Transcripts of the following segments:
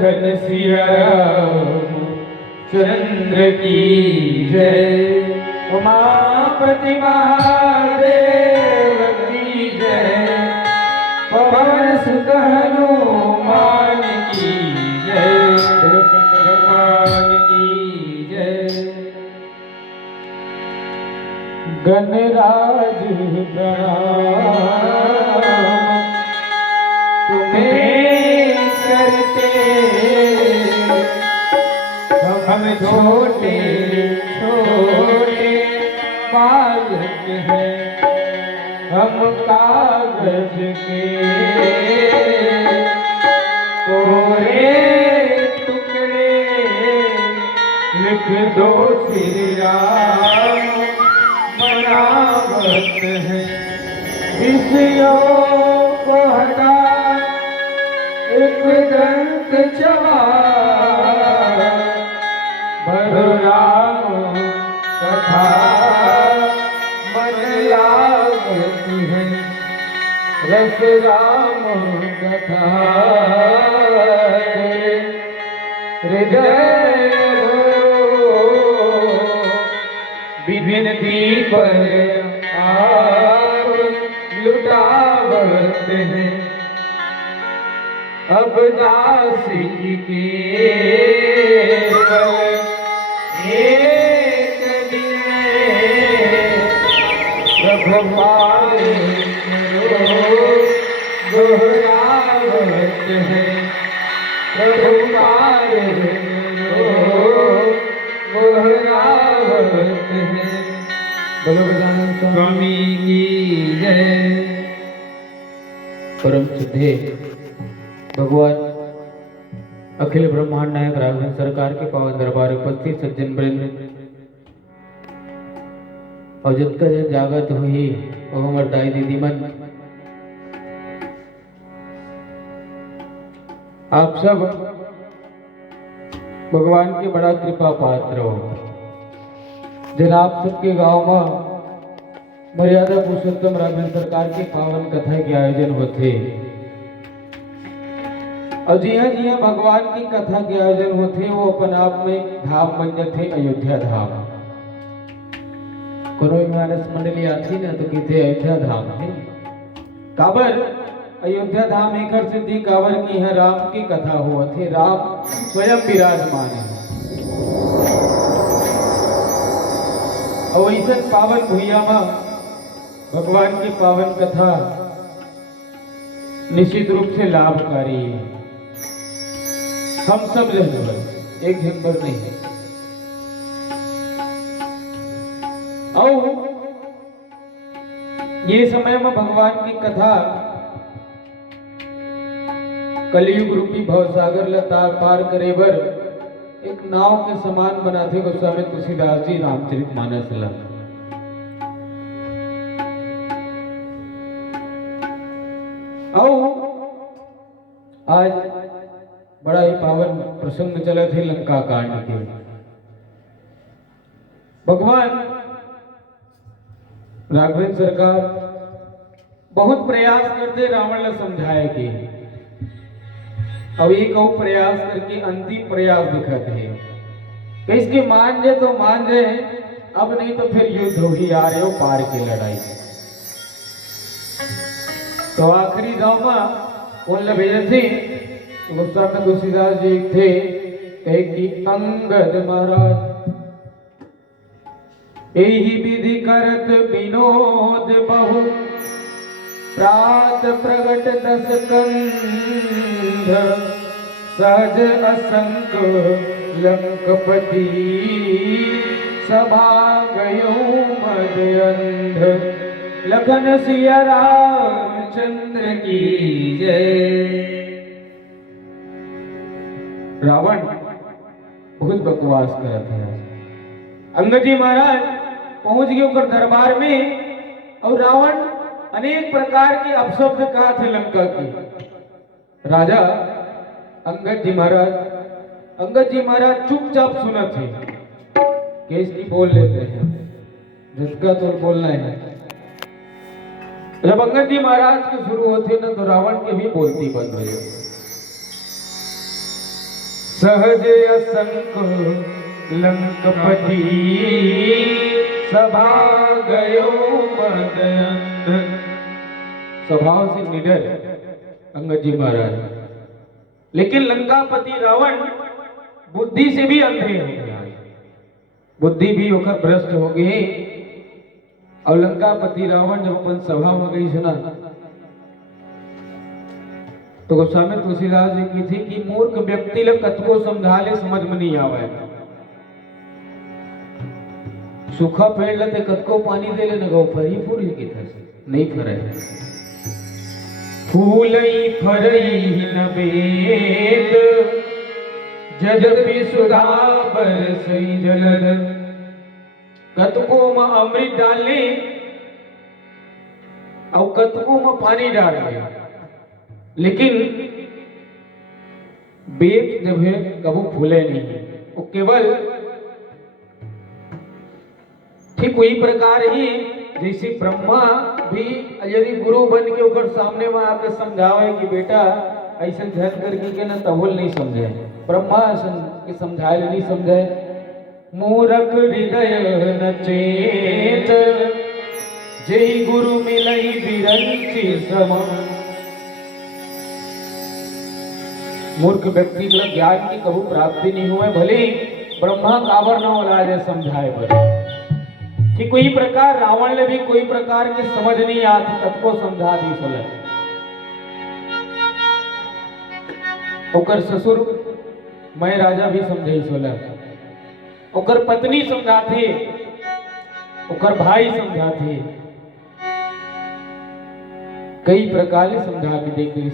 लखन सिया राम चंद्र की जय। उमापति महादेव की जय। पवन सुत हनुमान की जय। कृष्ण भगवान की जय। गणराज प्रणाम तुम्हें करते, हम छोटे छोटे बालक हैं, हम कागज के कोरे टुकड़े, लिख दो श्री राम मनावत है। इस योग को हटा एक दंत चबार, भरो राम कथा मन लागती है। रस राम कथा हृदय विनती पर आप लुटावत हैं। अब दासी के एक दिन प्रभुपाल दोहरावत है। प्रभुपाल दोहरावत है। बोलो गजानन स्वामी की जय। परम सिद्धे भगवान अखिल ब्रह्मांड नायक राघवेंद्र सरकार के पावन दरबार उपस्थित सज्जन वृंद और जितका जन जागत हुई और हमार दाई दीदी मन, आप सब भगवान के बड़ा कृपा पात्र हो। जिन आप सबके गांव में मर्यादा पुरुषोत्तम राघवेंद्र सरकार के पावन कथा के आयोजन होते, और जिया भगवान की कथा के आयोजन होते वो अपन आप में धाम बन जाते अयोध्या धाम। कोई मानस मंडली आती ना तो कहते अयोध्या धाम है। काबर अयोध्या धाम एक सिद्धि काबर की है, राम की कथा हुआ थे, राम स्वयं विराजमान है। और ऐसा पावन भूया में भगवान की पावन कथा निश्चित रूप से लाभकारी है। हम सब जनवर एक जनवर नहीं है। और ये समय में भगवान की कथा कलयुग रूपी भवसागर लता पार करे बर एक नाव के समान बनाते गोस्वामी तुलसीदास जी रामचरितमानस ला। आज बड़ा ही पावन प्रसंग चले थे लंका कांड के। भगवान राघवेंद्र सरकार बहुत प्रयास करते रावण ने समझाए कि अब एक और प्रयास करके अंतिम प्रयास दिखाते हैं कि इसके मान जाए तो मान जाए, अब नहीं तो फिर युद्ध हो ही आ रहे हो पार की लड़ाई। तो आखिरी गांव में कौन ले भेजे थे? गोस्वामी तुलसीदास जी थे कहे कि अंगद महाराज यही विधि करत विनोद बहु, प्रात प्रगट दस कंध, सहज असंक लंकपति, सभा गयो मद अंध, लखन सिया रामचंद्र की जय। रावण बहुत बकवास करत है। अंगद जी महाराज पहुंच गए उनके दरबार में और रावण अनेक प्रकार के अपशब्द कहा थे लंका की। राजा अंगद जी महाराज चुपचाप सुना थे, केस की बोल लेते हैं जिसका तो बोलना है। जब अंगद जी महाराज के शुरू होते ना तो रावण के भी बोलती बंद हो जाती। सहज असंक लंकपति सभा गयो मद। स्वभाव से निडर अंगद जी महाराज, लेकिन लंकापति रावण बुद्धि से भी अंधे हो गया, बुद्धि भी होकर भ्रष्ट हो गए। और लंकापति रावण जब अपन सभा में गई सुना तो गोस्वामी तुलसीदास जी की थी कि मूर्ख व्यक्ति लोग कतको समझा ले समझ में नहीं आवे। सूखा पेड़ लते कतको पानी दे ले न गो फरी फूल की था नहीं फरे। फूलई फरई न वेद जगति सुधा बरसई जलद। कतको में अमृत डाले और कतको में पानी डाले, लेकिन वेद जब है कबू फूले नहीं, वो केवल ठीक वही प्रकार ही जैसे ब्रह्मा भी यदि गुरु बन के ऊपर सामने में आकर समझावे कि बेटा ऐसा ध्यान करके के ना तबुल नहीं समझे, ब्रह्मा के समझाए नहीं समझे। मूरख हृदय न चेत जय गुरु मिलई बिरंची सम। मूर्ख व्यक्ति को ज्ञान की कभी प्राप्ति नहीं हुए, भले ब्रह्मा काबर न होला जे समझाए पर। कि कोई प्रकार रावण ने भी कोई प्रकार के समझ नहीं आती तब को समझा दी सोलह। ओकर ससुर मैं राजा भी समझे सोलह, ओकर पत्नी समझाते, ओकर भाई समझाते, कई प्रकार से समझा के देखे।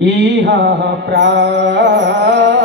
इहा प्राप्त